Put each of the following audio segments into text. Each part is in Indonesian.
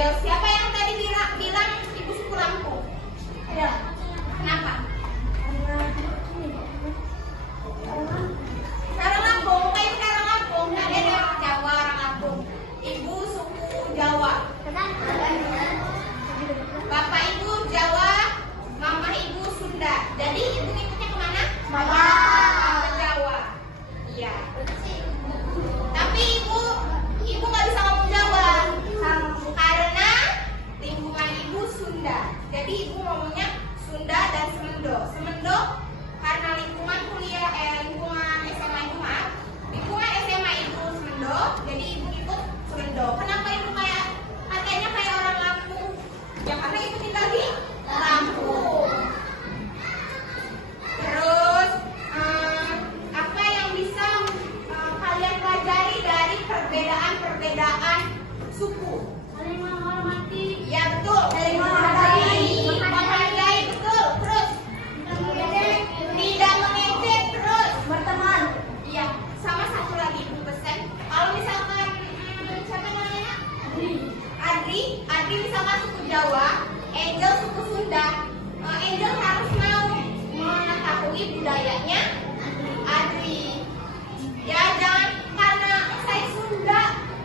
Ayo, siapa yang tadi bilang ibu suku Lampung? Ayo, kenapa? Orang Lampung, kayak orang Lampung, ada orang Jawa, orang Lampung. Ibu suku Jawa. Bapak ibu Jawa, mama ibu Sunda. Jadi ibu ikutnya kemana? Ke Jawa. Iya. Tapi ibu nggak bisa ngomong Jawa karena lingkungan ibu Sunda. Jadi ibu ngomongnya Sunda dan Semendo. Semendo karena lingkungan lingkungan SMA ibu lingkungan SMA ibu Semendo. Jadi ibu ikut Semendo. Kenapa ibu katanya kayak orang Lampung? Ya karena ibu tinggal di Lampung. Terus apa yang bisa kalian pelajari dari perbedaan suku? Saling menghormati. Ya betul, saling menghargai, betul. Terus tidak mengejek, terus Berteman. iya. Sama satu lagi ibu pesan, kalau misalkan siapa namanya? Adri misalkan suku Jawa, Angel suku Sunda. Angel harus mau mengetahui budayanya Adri. Ya jangan karena saya Sunda,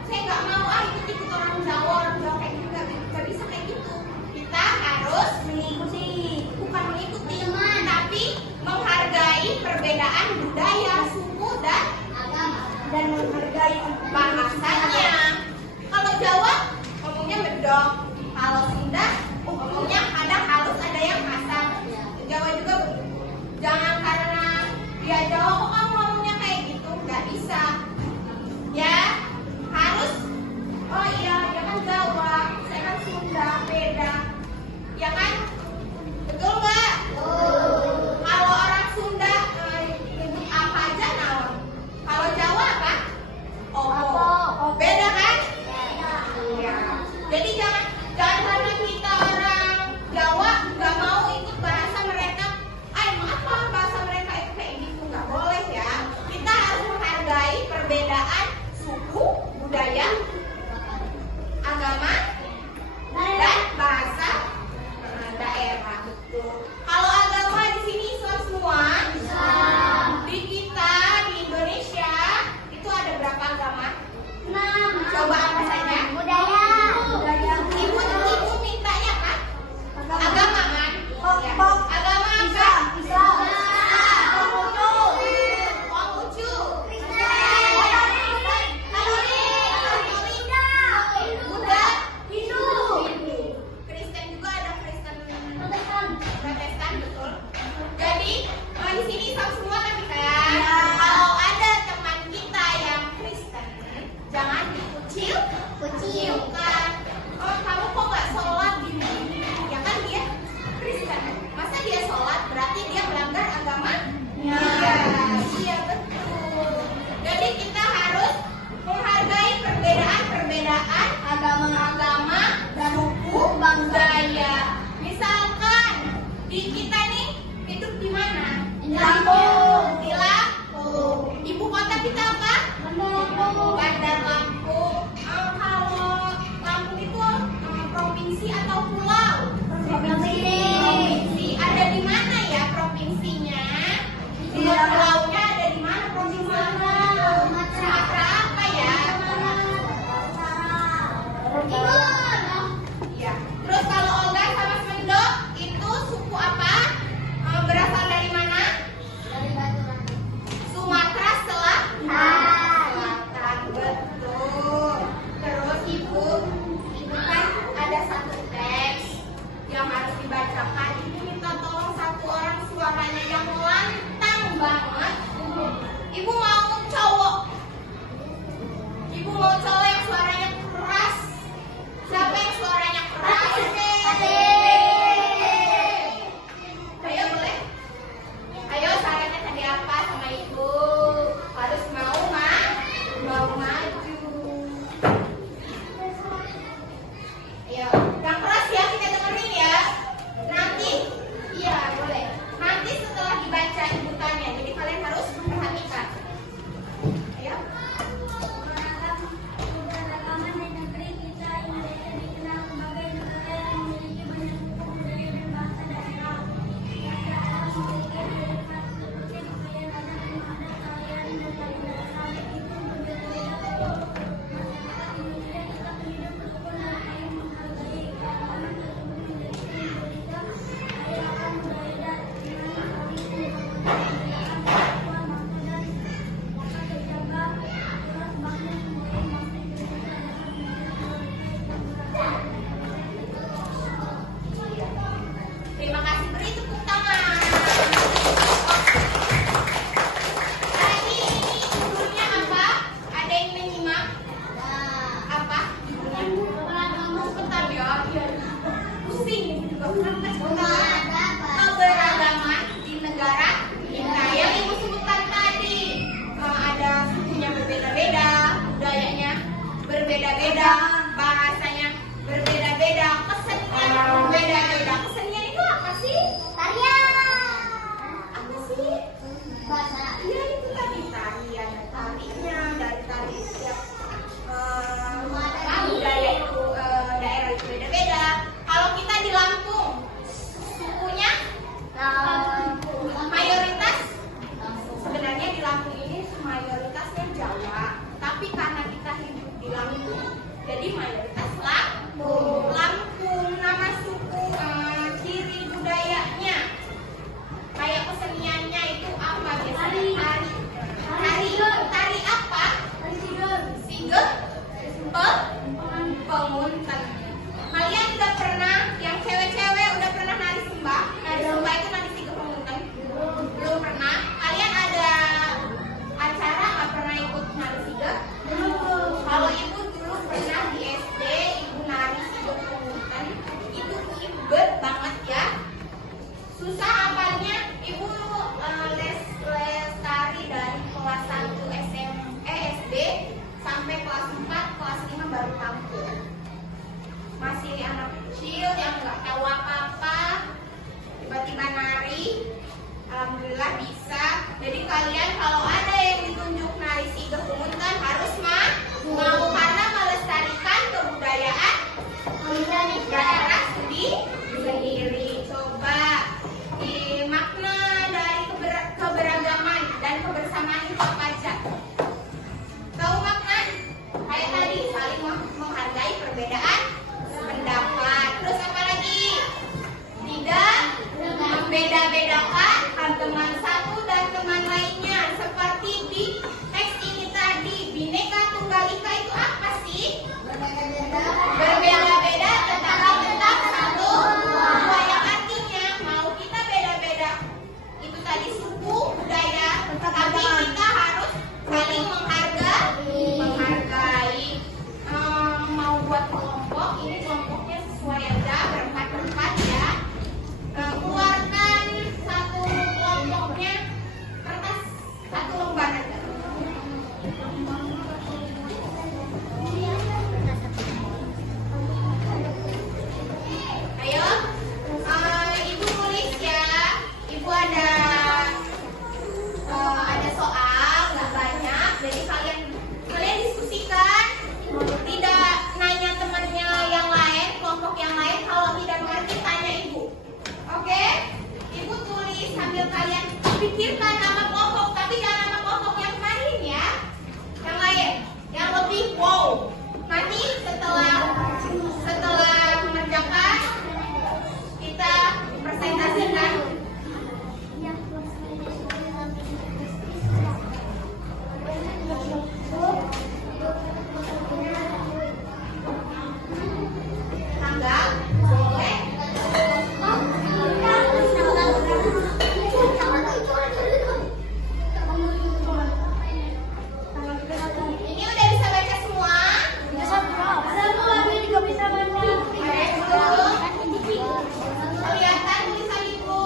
saya nggak mau ikut orang Jawa kayak gitu, nggak bisa kayak gitu. Kita harus mengikuti, bukan mengikuti, tapi menghargai perbedaan budaya, suku dan Agama. dan menghargai bahasanya. Kalau Jawa ngomongnya medok, kalau Sunda ngomongnya ada halus, ada yang kasar. Jawa juga begitu. Jangan karena dia Jawa kok kamu ngomongnya kayak gitu, nggak bisa. Ya harus. Oh iya, dia kan Jawa, saya kan Sunda, beda. Ya kan? Betul nggak? Kalau orang Sunda nyebut apa aja naon. Kalau Jawa apa? Opo. Beda kan? Ya. Jadi jangan karena kita orang Jawa nggak mau ikut bahasa mereka. Emang apa bahasa mereka itu kayak gitu? Nggak boleh ya. Kita harus menghargai perbedaan suku, budaya, agama, dan bahasa daerah. Betul. Kalau agama di sini Islam semua. Di kita di Indonesia itu ada berapa agama? 6. Coba apa saja? Budaya. Ibu mintanya kan? Agama kan? Ya. Pok. Agama apa? Islam. Konghucu. Buddha. Kristen juga ada Kristen Protestan, betul. Jadi di sini Islam semua kan kita. Kalau ada teman kita yang Kristen, jangan dikucilkan. Oh kamu kok nggak sholat gini? Ya kan dia Kristen. Masa dia sholat berarti dia melanggar agama? Iya betul. Jadi kita harus menghargai perbedaan agama, suku, budaya. Misalkan di kita nih hidup di mana? Di Lampung. Di Lampung. Ibu kota kita apa? Bandar Lampung. Kalau Lampung itu provinsi atau pulau? Provinsi. Ada di mana ya provinsinya? Pulaunya ada di mana provinsinya? Sumatera apa ya? Ya. Terus kalau Olga sama Semendo itu suku apa? Berasal dari mana? Sumatera Selatan. Betul. Terus ibu kan ada satu teks yang harus dibacakan. Ibu minta tolong satu orang suaranya yang lantang banget. Ibu mau cowok. Ibu mau cowok yang suaranya keras. Siapa yang suaranya keras? Ayo boleh. Ayo sarannya tadi apa sama ibu? Harus mau maju. Ayo, yang keras ya kita dengerin ya. Nanti, iya boleh. Nanti setelah dibaca keberagaman di negara kita yang ibu sebutkan tadi. Ada sukunya berbeda-beda, budayanya berbeda-beda, bahasanya berbeda-beda, kesenian berbeda-beda. Kesenian itu apa sih? Tarian. Apa sih? Bahasa. Iya itu tadi tarian, tarinya dari tari setiap budaya itu daerah itu beda-beda. Kalau kita di Lampung, sukunya mayoritas sebenarnya di Lampung ini mayoritasnya Jawa, tapi karena kita hidup di Lampung, jadi mayoritas Lampung. Lampung nama suku, ciri budayanya, kayak keseniannya itu apa biasanya? Tari apa? Sigel, pengunten. Kalian udah pernah, yang cewek-cewek udah pernah nari sembah? Nari sembah itu nari sigel pengunten? Belum pernah? Kalian ada acara nggak pernah ikut nari sigel? Kalau ibu dulu pernah di SD, ibu nari sigel pengunten. Itu ribet banget ya. Susah hafalnya. Ibu les tari dari kelas 1 SD sampai kelas 4, kelas 5 baru mampu. Masih anak kecil yang nggak tahu apa-apa, tiba-tiba nari, alhamdulillah bisa. Jadi kalian kalau ada yang ditunjuk nari sigel pengunten harus mau karena melestarikan kebudayaan daerah sendiri. Coba di makna dari keberagaman dan kebersamaan itu apa aja? Tahu makna? Kayak tadi saling menghargai perbedaan pendapat. Terus apa lagi? Tidak membeda-bedakan teman satu dan teman lainnya. Seperti di teks ini tadi, Bhinneka Tunggal Ika itu apa sih? Berbeda-beda tetapi tetap satu dua, yang artinya mau kita beda-beda itu tadi suku, budaya, tapi kita harus saling menghargai. Mau buat kelompok, ini kelompoknya sesuai aja berempat ya. Keluarkan satu kelompoknya kertas satu lembar aja. Ayo, ibu tulis ya. Ibu ada soal nggak banyak, jadi kalian diskusikan. Tidak nanya temannya yang lain, kelompok yang lain. Kalau tidak mengerti tanya ibu. Oke? Ibu tulis sambil kalian pikirkan nama kelompok, tapi jangan nama kelompok yang kemarin ya. Yang lain, yang lebih wow. Nanti setelah mengerjakan kita presentasikan. Tanggal boleh. Ini udah bisa baca semua? Kelihatan tulisan ibu?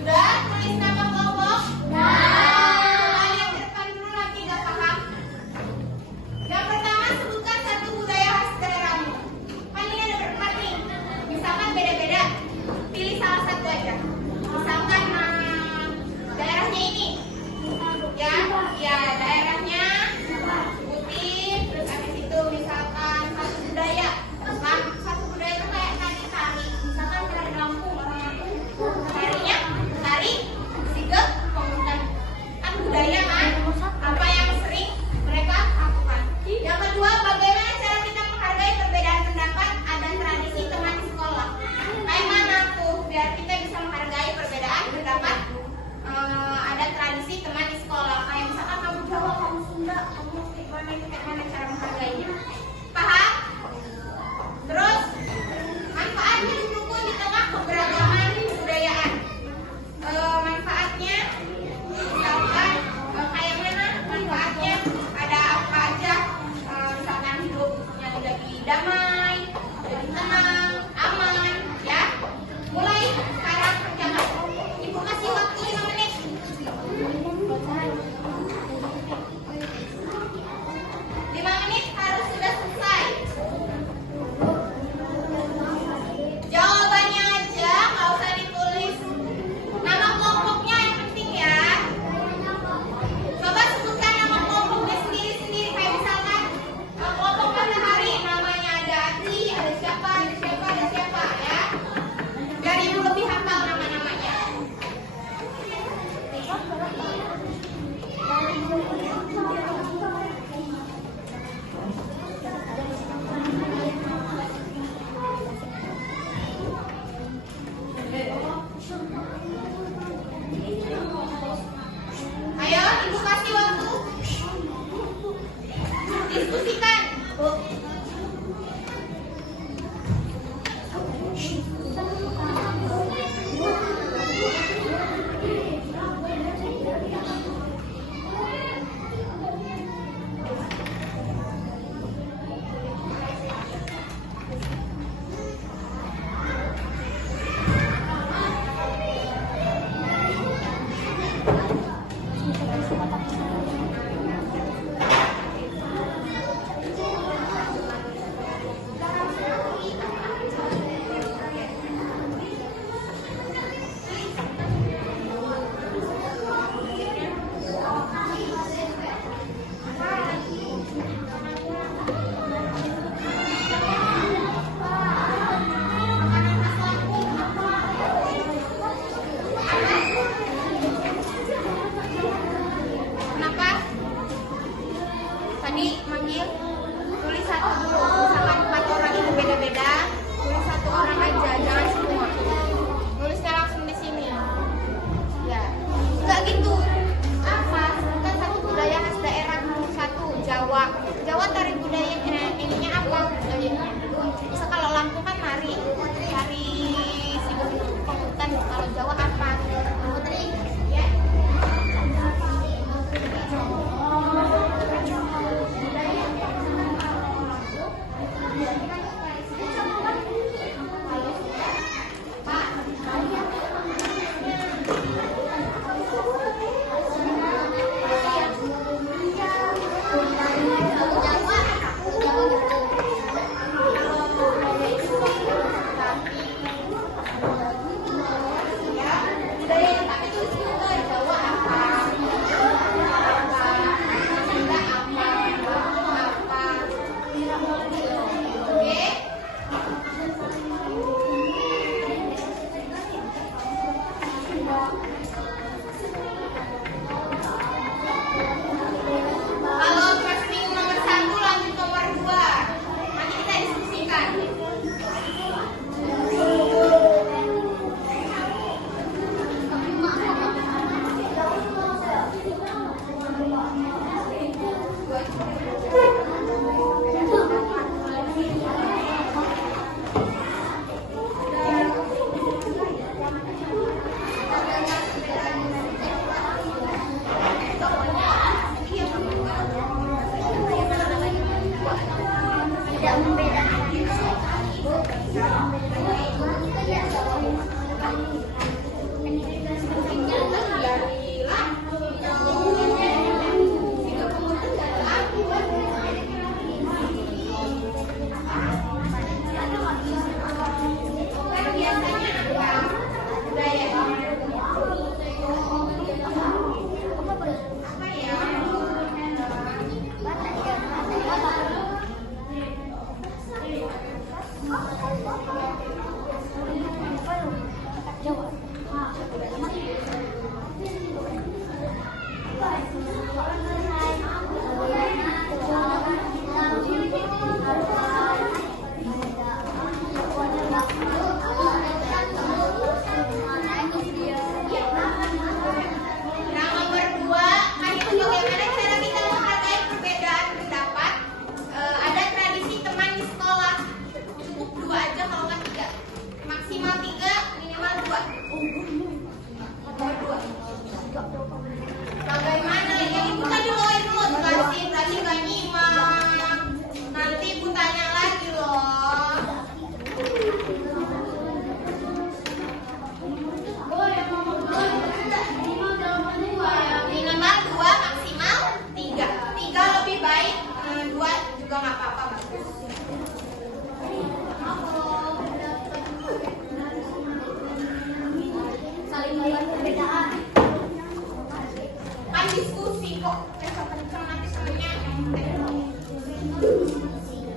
Sudah tulis nama kelompok? Nah, yang depan dulu lagi nggak paham. Yang pertama sebutkan satu budaya khas daerahmu. Kan ini ada berempat nih. Misalkan beda-beda. Pilih salah satu aja. Misalkan daerahnya ini. Ya, daerahnya sebutin. Terus habis itu misalkan satu budaya. Satu budaya itu kayak tari. Misalkan dari Lampung, orang dari lampu. Hidup kemudi dari lampu. Kan biasanya apa? Budaya apa ya? Nah, nomor 2, kan itu bagaimana cara kita menghargai perbedaan pendapat. Ada tradisi teman di sekolah. Cukup 2 aja kalau nggak 3. Maksimal 3, minimal 2. Nomor 2. Bagaimana? Yang ibu tadi bawain dulu jelasin, tadi nggak nyimak. Nanti ibu tanya lagi loh. Minimal 2, maksimal 3. 3 lebih baik, 2 juga nggak apa-apa, bagus. Saling melihat perbedaan. Kan diskusi kok, kenceng nanti semuanya.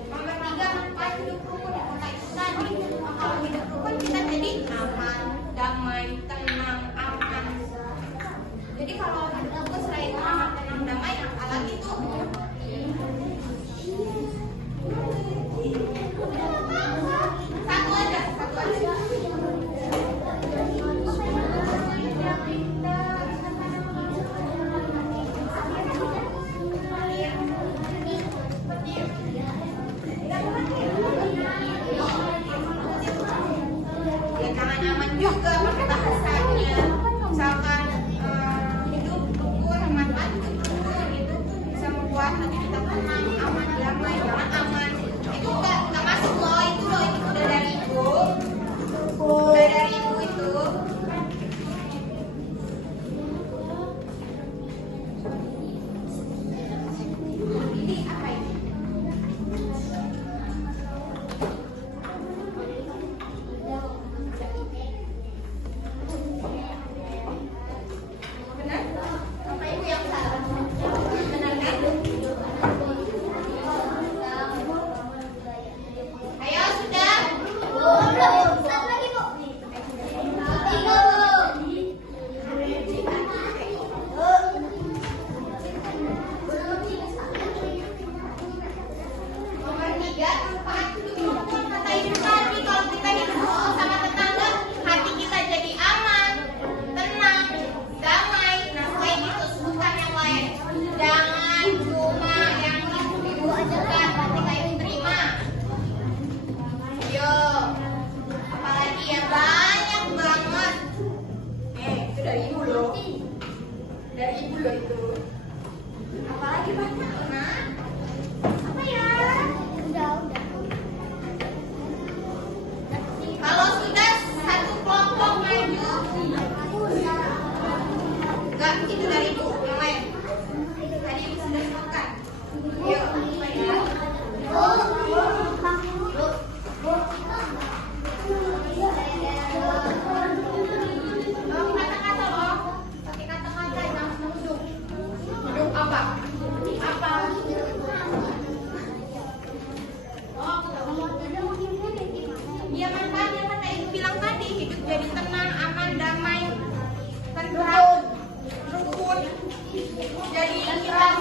Nomor 3, manfaat hidup rukun di kota itu tadi. Kalau hidup rukun kita jadi aman, damai, tenang, aman. Jadi kalau hidup rukun selain aman, tenang, damai, apalagi tuh? Satu aja. Ya jangan aman juga pakai bahasanya. Misalkan hidup rukun, manfaat hidup rukun itu bisa membuat hati kita tenang, aman, damai, jangan aman. Itu nggak masuk loh, itu udah dari ibu. Udah dari ibu itu. Ini apa ini? Benar? Apa ibu yang salah? Benar kan? Ayo sudah. Satu lagi, Bu. 3, Bu. Nomor 3, manfaat hidup rukun. Kata ibu tadi, kalau kita hidup rukun sama tetangga, hati kita jadi aman, tenang, damai. Nah, selain itu sebutkan yang lain. Jangan cuma yang ibu ajarkan, ketika ibu terima. Yo, apalagi ya, banyak banget. Itu dari ibu loh. Dari ibu loh itu. Apalagi banyak, nah. Apa ya? Udah. Kalau sudah satu kelompok maju, enggak itu dari ibu yang lain. Tadi ibu sudah sebutkan. Yuk, apa ya? Kata-kata loh, pakai kata-kata yang hidup. Hidup apa? Apa? Ya manfaatnya kata ibu bilang tadi, hidup jadi tenang, aman, damai, tentram, rukun. Jadi kita